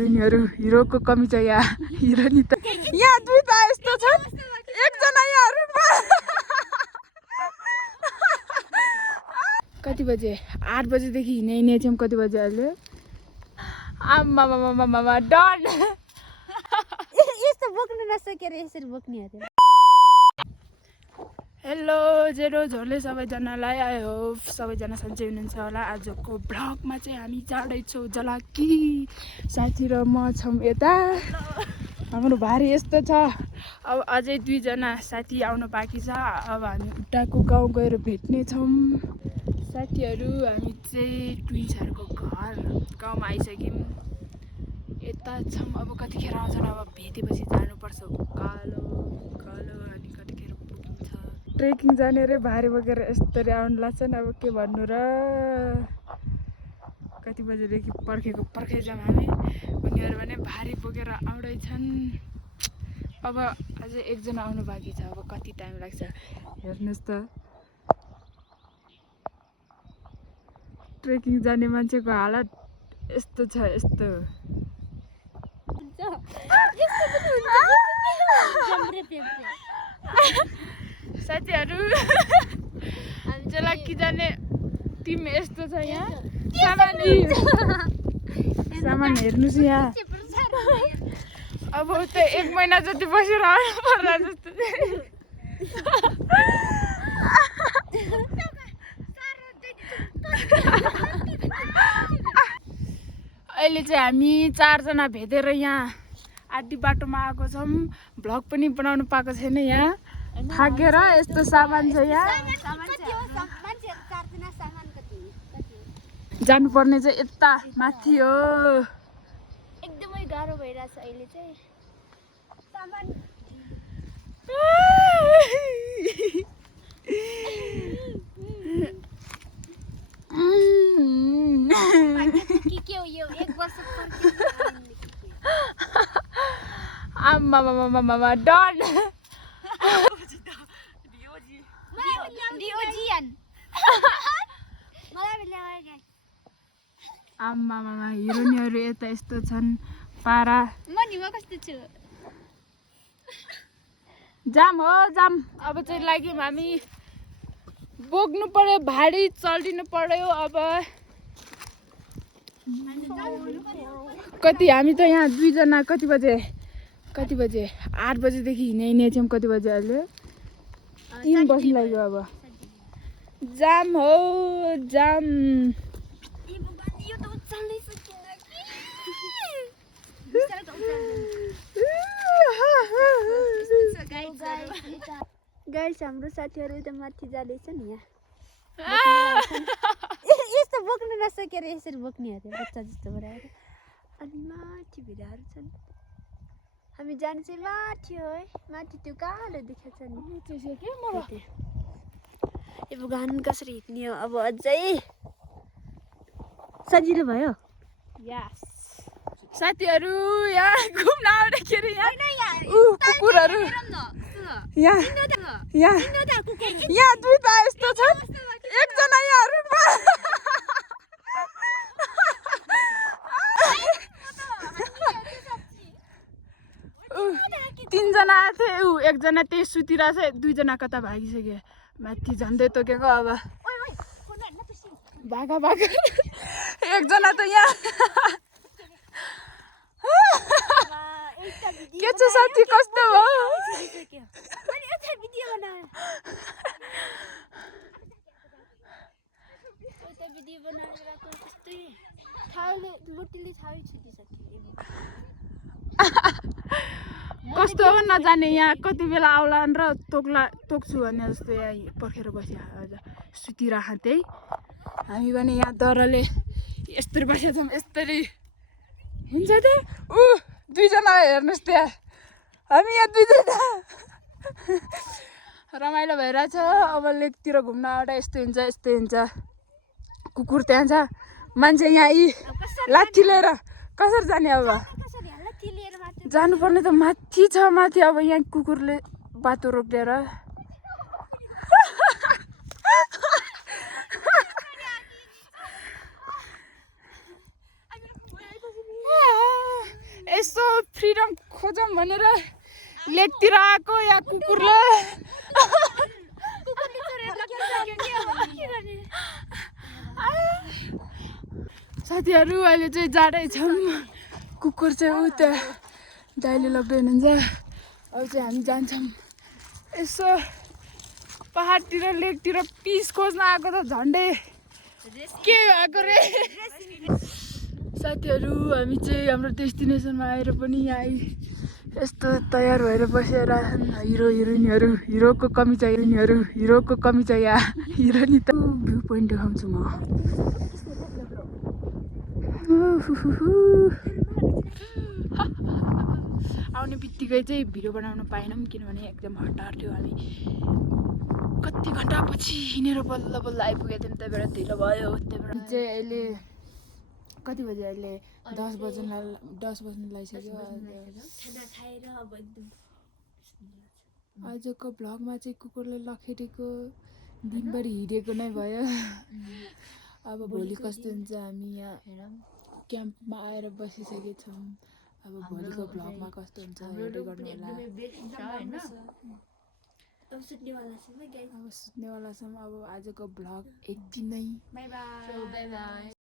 यिनीहरू हिरोको कमी छ यहाँ हिरोनी त यहाँ दुईटा यस्तो छन् एकजना यहाँ कति बजे 8 बजेदेखि हिँड्ने छौँ कति बजे अहिले आम्मा डन यस्तो बोक्नु नसकेर यसरी बोक्ने अरे हेलो जेरो झोले सबैजनालाई आई होप सबैजना सन्चै हुनुहुन्छ होला आजको भ्लगमा चाहिँ हामी जाँदैछौँ जलाकी साथी र म छौँ यता हाम्रो भारी यस्तो छ अब अझै 2 जना साथी आउनु बाँकी छ अब हामी उताको गाउँ गएर भेट्ने छौँ साथीहरू हामी चाहिँ ट्विन्सहरूको घर गाउँमा आइसक्यौँ यता छौँ अब कतिखेर आउँछन् अब भेटेपछि जानुपर्छ कालो कालो अनि कतिखेर पुगिन्छ ट्रेकिङ जाने रे भारी बोकेर यस्तरी आउनु लाग्छ नि अब के भन्नु र कति बजेदेखि पर्खेछौँ हामी उनीहरू भने भारी बोकेर आउँदैछन् अब अझै एकजना आउनु बाँकी छ अब कति टाइम लाग्छ हेर्नुहोस् त ट्रेकिङ जाने मान्छेको हालत यस्तो छ यस्तो साथीहरू जलाकी जाने टिम यस्तो छ यहाँ सामान हेर्नुहोस् यहाँ अब उता 1 महिना जति बसेर आउनु पर्ला जस्तो अहिले चाहिँ हामी 4 जना भेटेर यहाँ आधी बाटोमा आएको छौँ भ्लग पनि बनाउनु पाएको छैन यहाँ थाकेर यस्तो सामान छ यहाँ जानुपर्ने चाहिँ यता माथि हो एकदमै गाह्रो भइरहेछ अहिले चाहिँ सामान के हो यो 1 वर्ष आम्मा डन आम्मा हिरोनीहरू यता यस्तो छन् पारा म कस्तो छु जाम हो जाम अब चाहिँ लाग्यौँ हामी बोक्नु पर्यो भारी चल्दिनु पर्यो अब कति हामी त यहाँ 2 जना कति बजे 8 बजेदेखि हिँड्ने छौँ कति बजे अहिले 3 बज्नु लाग्यो अब जाम हो जाम गाइस हाम्रो साथीहरू त माथि जाँदैछ नि यहाँ यस्तो बोक्नु नसकेर यसरी बोक्ने अरे बच्चा जस्तो बनाएर अनि माथि भिडाहरू छन् हामी जाने चाहिँ माथि हो है माथि त्यो कालो देखेको छ नि अब गान कसरी हिँड्ने हो अब अझै सजिलो भयो यस साथीहरू यहाँ घुम्न आउँदाखेरि यहाँ कुकुरहरू यहाँ दुईटा यस्तो छन् एकजना यहाँ रुटमा 3 जना आएको थियो 1 जना त्यही सुतिरहेको छ 2 जना कता भागिसक्यो माथि झन्डै तोकेको अब भागा एकजना त यहाँ के छ साथी कस्तो हो कस्तो हो नजाने यहाँ कति बेला आउलान् र तोक्छु भने जस्तो यहाँ पर्खेर बसिरहेको सुतिरहेको त्यही हामी पनि यहाँ डरले यस्तरी बसेका छौँ यस्तरी हुन्छ त 2 जना हेर्नुहोस् त्यहाँ हामी यहाँ 2 जना रमाइलो भइरहेछ अब लेकतिर घुम्न आउँदा यस्तो हुन्छ कुकुर त्यहाँ छ मान्छे यहाँ यी लाठी लिएर कसरी जाने अब जानुपर्ने त माथि छ माथि अब यहाँ कुकुरले बाटो रोकिदिएर यसो फ्रिडम खोजौँ भनेर लेकतिर आएको या कुकुरले साथीहरू अहिले चाहिँ जाँदैछौँ कुकुर चाहिँ उता दाइले लग्दै हुनुहुन्छ अब चाहिँ हामी जान्छौँ यसो पहाडतिर लेकतिर पिस खोज्न आएको त झन्डै के भएको रे साथीहरू हामी चाहिँ हाम्रो डेस्टिनेसनमा आएर पनि यहाँ यस्तो तयार भएर बसेर हिरो हिरोइनहरू हिरोको कमी छ हिरोको कमी छ यहाँ हिरोइनी त भ्यू पोइन्ट देखाउँछु म आउने बित्तिकै चाहिँ भिडियो बनाउन पाएनौँ किनभने एकदम हतार थियो हामी कति घन्टापछि हिँडेर बल्ल बल्ल आइपुगेको थियौँ त्यही भएर ढिलो भयो त्यही भएर चाहिँ अहिले कति बजी अहिले 10 बज्न लागिसक्यो आजको भ्लगमा चाहिँ कुकुरले लखेटेको दिनभरि हिँडेको नै भयो अब भोलि कस्तो हुन्छ हामी यहाँ क्याम्पमा आएर बसिसकेका छौँ अब भोलिको भ्लगमा कस्तो हुन्छ हेर्दै गर्नु होला अब सुत्नेवाला छौँ अब आजको भ्लग यति नै बाइ बाइ